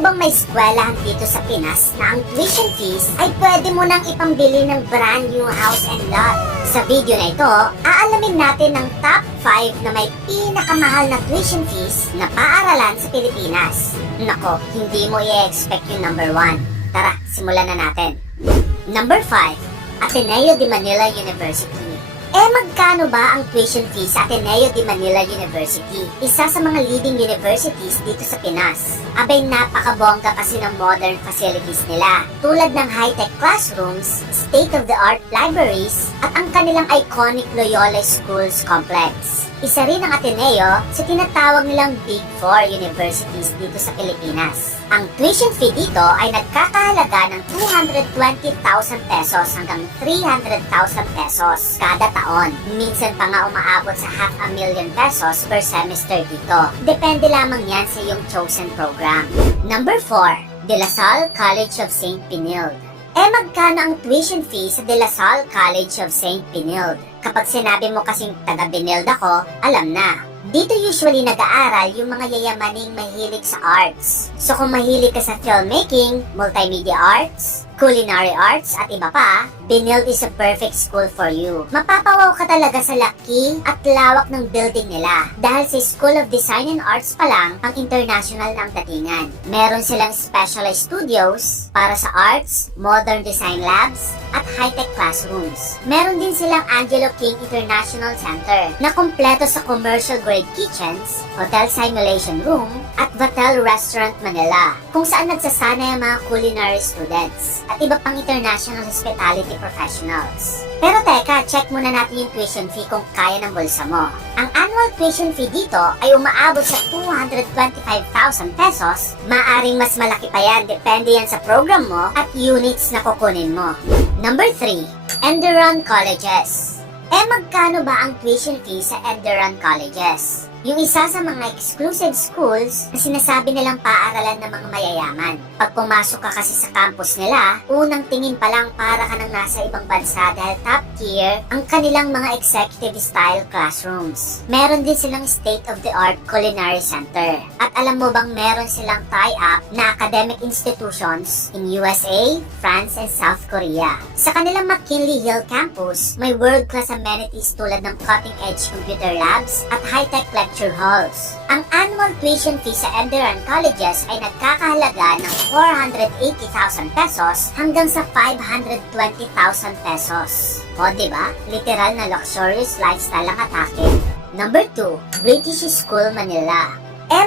mo bang may eskwelahan dito sa Pinas na ang tuition fees ay pwede mo nang ipambili ng brand new house and lot? Sa video na ito, aalamin natin ang top 5 na may pinakamahal na tuition fees na paaralan sa Pilipinas. Nako, hindi mo i-expect yung number 1. Tara, simulan na natin. Number 5, Ateneo de Manila University. Magkano ba ang tuition fee sa Ateneo de Manila University? Isa sa mga leading universities dito sa Pinas. Abay, napakabongga kasi ng modern facilities nila. Tulad ng high-tech classrooms, state-of-the-art libraries, at ang kanilang iconic Loyola Schools Complex. Isa rin ang Ateneo sa tinatawag nilang Big Four universities dito sa Pilipinas. Ang tuition fee dito ay nagkakahalaga ng 220,000 pesos hanggang 300,000 pesos kada taon. Minsan pa nga umaabot sa 500,000 pesos per semester dito. Depende lamang yan sa iyong chosen program. Number 4, De La Salle College of St. Benilde. Magkano ang tuition fee sa De La Salle College of St. Benilde? Kapag sinabi mo kasing taga Benilde ako, alam na. Dito usually nag-aaral yung mga yayamaning mahilig sa arts. So kung mahilig ka sa filmmaking, multimedia arts, culinary arts at iba pa, Benilde is a perfect school for you. Mapapawaw ka talaga sa laki at lawak ng building nila. Dahil sa School of Design and Arts pa lang, ang international ng datingan. Meron silang specialized studios para sa arts, modern design labs, at high-tech classrooms. Meron din silang Angelo King International Center na kumpleto sa commercial grade kitchens, hotel simulation room, at Vatel Restaurant Manila, kung saan nagsasanay ang mga culinary students at iba pang international hospitality professionals. Pero teka, check muna natin yung tuition fee kung kaya ng bulsa mo. Ang annual tuition fee dito ay umaabot sa 225,000 pesos. Maaring mas malaki pa yan, depende yan sa program mo at units na kukunin mo. Number 3, Enderun Colleges. Magkano ba ang tuition fee sa Enderun Colleges? Yung isa sa mga exclusive schools na sinasabi nilang paaralan ng mga mayayaman. Pag pumasok ka kasi sa campus nila, unang tingin pa lang para ka nang nasa ibang bansa dahil top tier ang kanilang mga executive style classrooms. Meron din silang state-of-the-art culinary center. At alam mo bang meron silang tie-up na academic institutions in USA, France, and South Korea. Sa kanilang McKinley Hill campus, may world-class amenities tulad ng cutting-edge computer labs at high-tech lecture halls. Ang annual tuition fee sa Enderun Colleges ay nagkakahalaga ng 480,000 pesos hanggang sa 520,000 pesos. O diba? Literal na luxurious lifestyle ang atake. Number 2, British School Manila.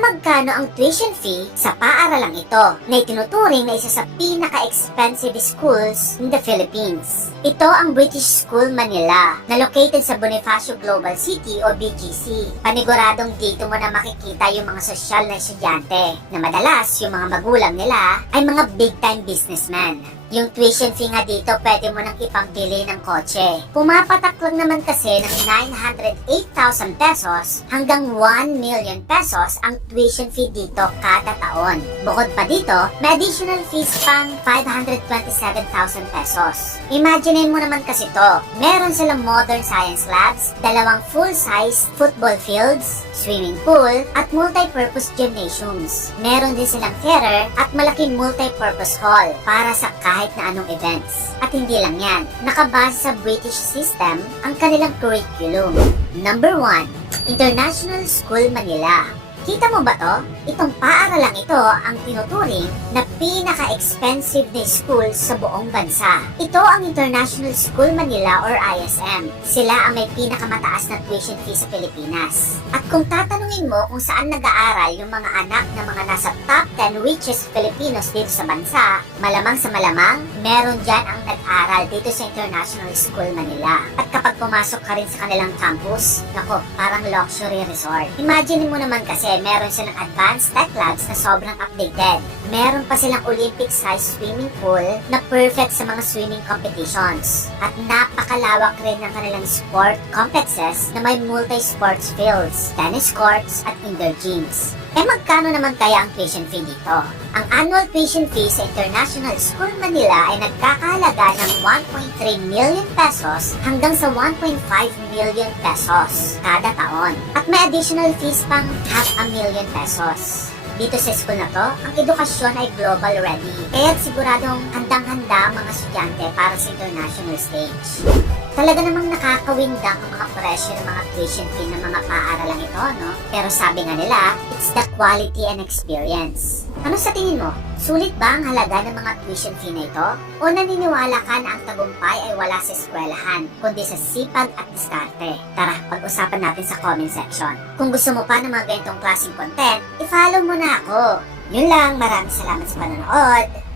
Magkano ang tuition fee sa paaralang ito na itinuturing na isa sa pinaka-expensive schools in the Philippines? Ito ang British School Manila na located sa Bonifacio Global City o BGC. Paniguradong dito mo na makikita yung mga sosyal na estudyante na madalas yung mga magulang nila ay mga big-time businessmen. Yung tuition fee nga dito pwede mo nang ipambili ng kotse. Pumapatak lang naman kasi ng 908,000 pesos hanggang 1 million pesos ang tuition fee dito kada taon. Bukod pa dito, may additional fees pang 527,000 pesos. Imagine mo naman kasi to, meron silang modern science labs, 2 full-size football fields, swimming pool, at multi-purpose gymnasiums. Meron din silang theater at malaking multi-purpose hall para sa kahit na anong events. At hindi lang yan, nakabase sa British system ang kanilang curriculum. Number 1, International School Manila. Kita mo ba to? Itong paaralang ito ang tinuturing na pinaka-expensive na school sa buong bansa. Ito ang International School Manila or ISM. Sila ang may pinakamataas na tuition fee sa Pilipinas. At kung tatanungin mo kung saan nag-aaral yung mga anak ng mga nasa top 10 richest Filipinos dito sa bansa, malamang sa malamang, meron dyan ang nag-aral dito sa International School Manila. At kapag pumasok ka rin sa kanilang campus, nako, parang luxury resort. Imagine mo naman kasi meron silang advanced tech labs na sobrang updated. Meron pa silang Olympic-sized swimming pool na perfect sa mga swimming competitions. At napakalawak rin ng kanilang sport complexes na may multi-sports fields, tennis courts at indoor gyms. Magkano naman kaya ang tuition fee dito? Ang annual tuition fee sa International School Manila ay nagkakahalaga ng 1.3 million pesos hanggang sa 1.5 million pesos kada taon. At may additional fees pang 500,000 pesos. Dito sa school na to, ang edukasyon ay global ready. Kaya siguradong handang-handa ang mga estudyante para sa international stage. Talaga namang nakakawindang ang mga presyo ng mga tuition fee ng mga paaralang ito, no? Pero sabi nga nila, it's the quality and experience. Ano sa tingin mo? Sulit ba ang halaga ng mga tuition fee na ito? O naniniwala ka na ang tagumpay ay wala sa eskwelahan, kundi sa sipag at diskarte? Tara, pag-usapan natin sa comment section. Kung gusto mo pa ng mga ganitong klaseng content, i-follow mo na ako. Yun lang, maraming salamat sa panonood.